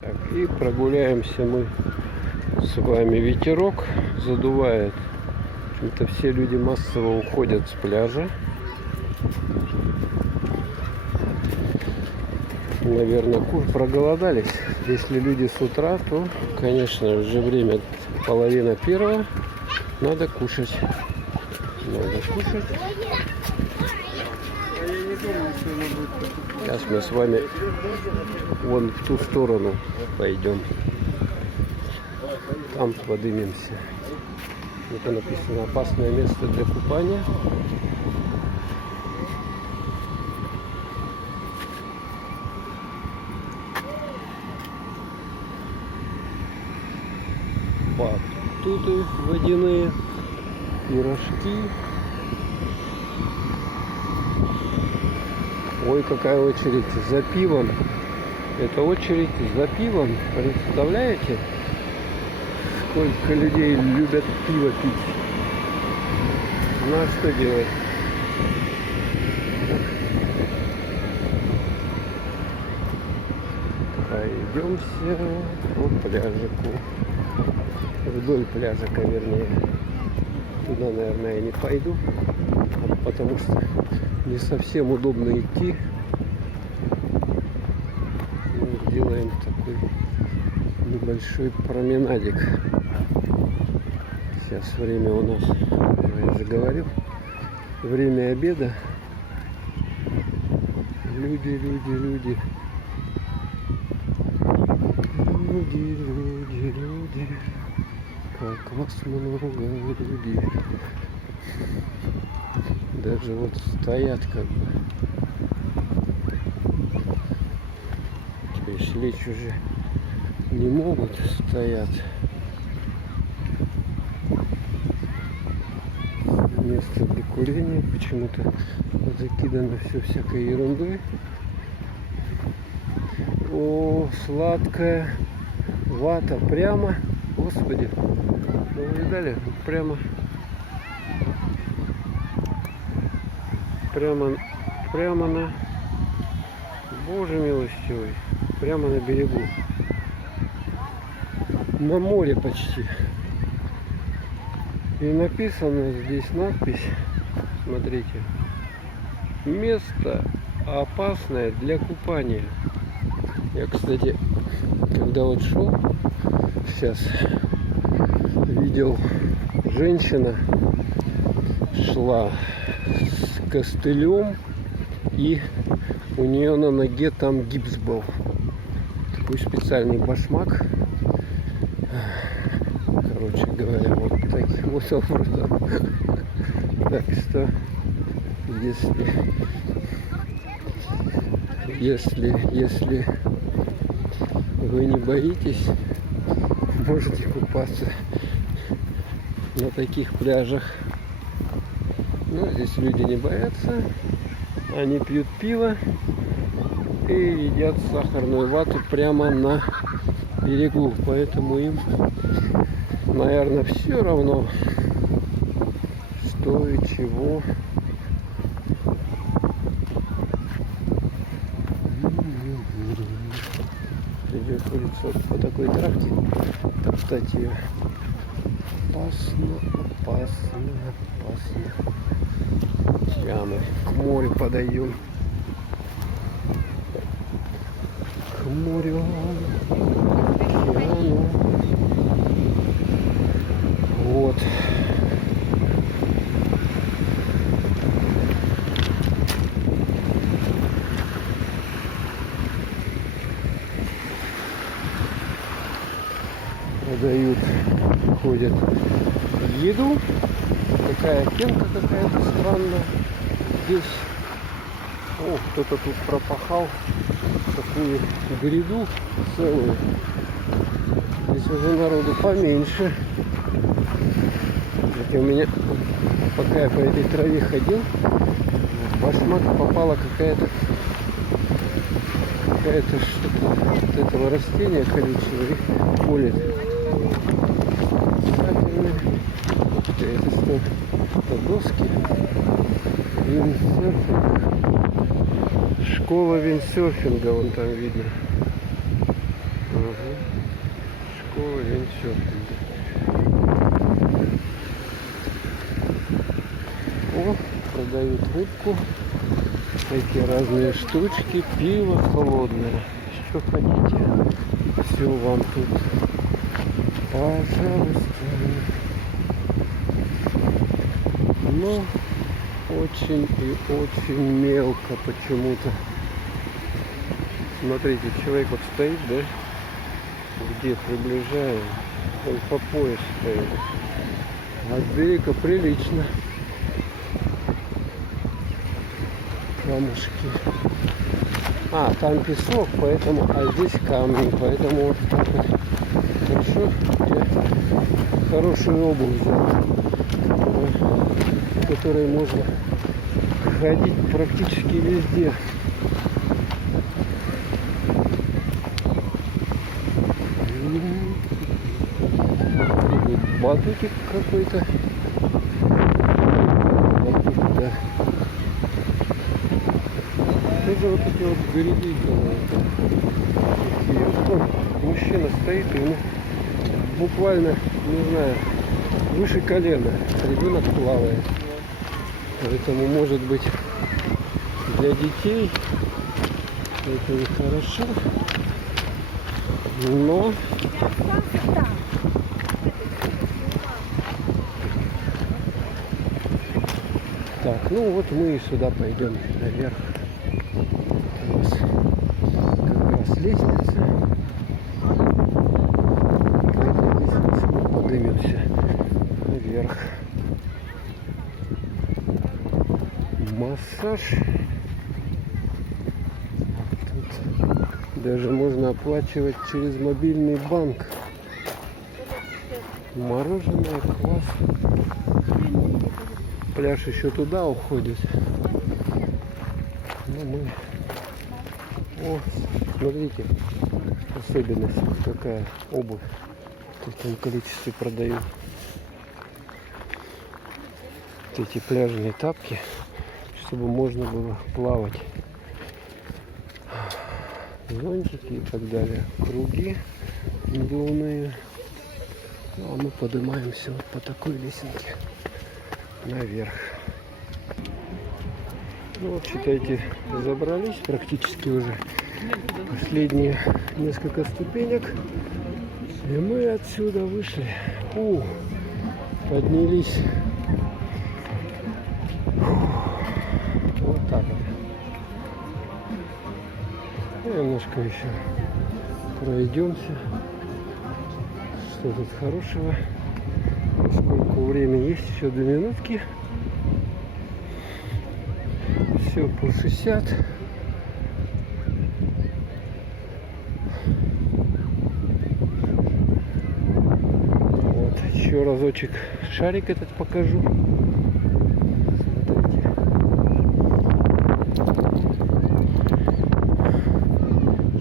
Так, и прогуляемся мы с вами. Ветерок задувает. В общем-то, все люди массово уходят с пляжа. Наверное, проголодались. Если люди с утра, то, конечно, уже время половина первого. Надо кушать. Надо кушать. Сейчас мы с вами вон в ту сторону пойдем. Там поднимемся. Это написано: опасное место для купания. Батуты водяные, пирожки. Ой, какая очередь за пивом. Это очередь за пивом. Представляете? Сколько людей любят пиво пить. Ну а что делать? Пройдемся по пляжику. Вдоль пляжика, вернее. Туда, наверное, я не пойду, потому что не совсем удобно идти. Мы делаем такой небольшой променадик. Сейчас время у нас, я заговорил, время обеда. Люди. Как вас много людей. Даже вот стоят как бы. То есть лечь уже не могут, стоят. Место для курения почему-то закидано все всякой ерундой. О, сладкая вата прямо. Господи, вы видали? Прямо на, Боже милостивый, прямо на берегу, на море почти. И написано здесь надпись, смотрите: место опасное для купания. Я, кстати, когда вот шел, сейчас видел, женщина шла с костылем, и у нее на ноге там гипс был. Такой специальный башмак. Короче говоря, вот таким вот образом. Так что, если вы не боитесь, можете купаться на таких пляжах. Ну, здесь люди не боятся. Они пьют пиво и едят сахарную вату прямо на берегу. Поэтому им, наверное, все равно, что и чего. Приходится по такой травке топтать ее. Опасно. Сейчас мы к морю подойдем. К морю, к океану. Вот. Подают, ходят еду. Такая пенка какая-то странная здесь. О, кто-то тут пропахал такую гряду целую. Здесь уже народу поменьше. Хотя у меня, пока я по этой траве ходил, в башмак попала какая-то что-то от этого растения колючего и колет. Это что? Это доски. Виндсерфинг. Школа виндсерфинга, вон там видно. Вот. виндсерфинга. О, продают утку. Эти разные штучки, пиво холодное. Что хотите, все вам тут. Пожалуйста. Но очень и очень мелко почему-то. Смотрите, человек вот стоит, да? Где приближаем? Он по пояс стоит. А с берега прилично. Камушки. А, там песок, поэтому, а здесь камни, поэтому вот так вот. Хорошо, я хорошую обувь взял, в которой можно ходить практически везде. Батутик какой-то. Батутик, да. Это вот эти вот гряди. Мужчина стоит, и ему буквально, не знаю, выше колена. Ребенок плавает. Поэтому, может быть, для детей это и хорошо. Но так, ну вот мы и сюда пойдем наверх. У нас как раз лестница. По этой лестнице мы поднимемся наверх. Массаж. Тут даже можно оплачивать через мобильный банк. Мороженое, класс. Пляж еще туда уходит. Ну, мы... О, смотрите, особенность какая, обувь в таком количестве продают. Вот эти пляжные тапки, чтобы можно было плавать. Зонтики и так далее. Круги надувные. Ну, а мы поднимаемся вот по такой лесенке наверх. Ну вот, считайте, забрались практически уже последние несколько ступенек. И мы отсюда вышли. Поднялись. Вот так вот. Немножко еще пройдемся. Что тут хорошего? Поскольку время есть, еще 2 минутки. Все по 60. Вот, еще разочек шарик этот покажу. Смотрите.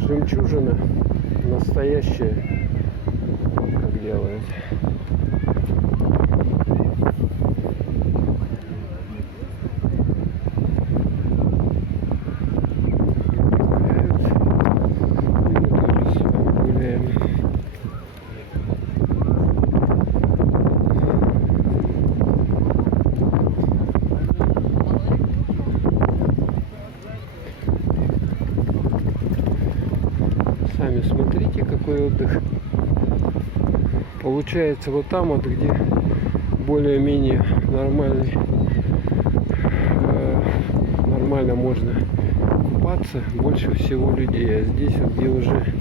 Жемчужина настоящая. Как делают. Сами смотрите, какой отдых получается вот там вот, где более-менее нормально можно купаться, больше всего людей. А здесь вот, где уже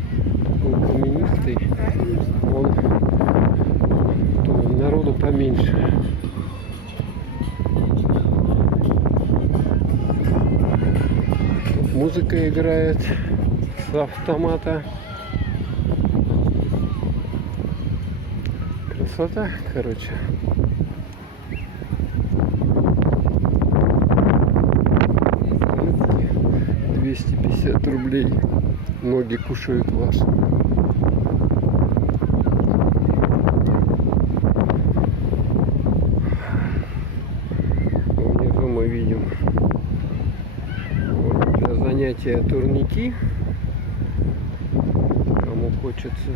такой каменистый, то народу поменьше. Тут музыка играет с автомата. Красота, короче. $250. Ноги кушают вас. Внизу мы видим вот, для занятия турники. Кому хочется